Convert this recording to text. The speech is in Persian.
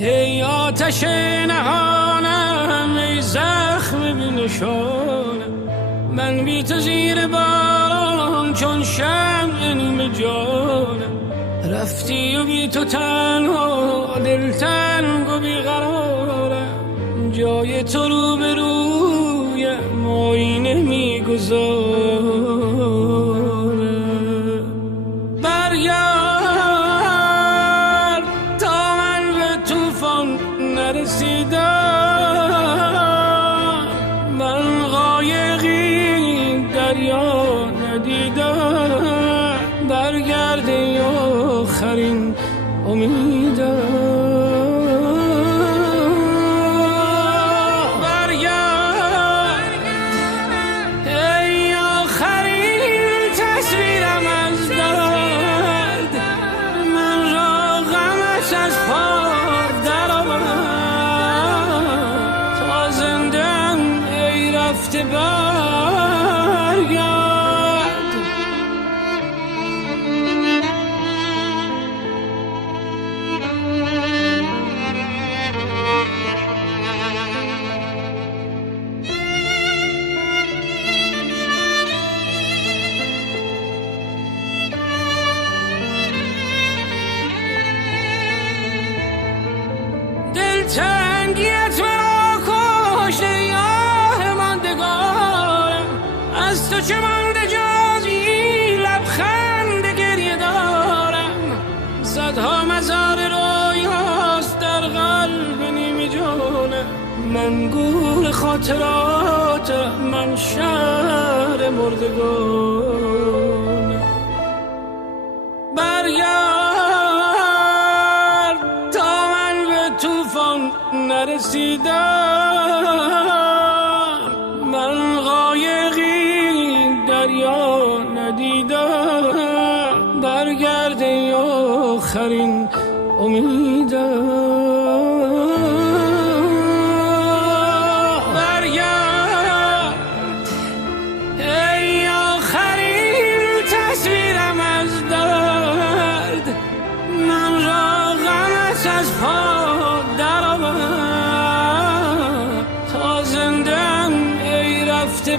ای آتش نهانم، ای زخم بی نشانم، من بی تو زیر باران چون شمع نیمه جانم. رفتی و بی تو تنها دل تنگ و بیقرارم، جای تو رو به رویم آینه میگذارم. برگرد تا من به طوفان نرسیدم، من قایقی دریا ندیدم. برگرد ای آخرین امیدم، تنگیت مرا کشته یاه ماندگارم، از تو چه مانده جزی لبخند گریه دارم. صدها مزار رویاست در قلب نیمه جانم، من گور خاطراتم، من شهر مردگانم. برگرد تا من به طوفان نرسیدم، من قایقی دریا ندیدم. برگرد ای آخرین امیدم، رفته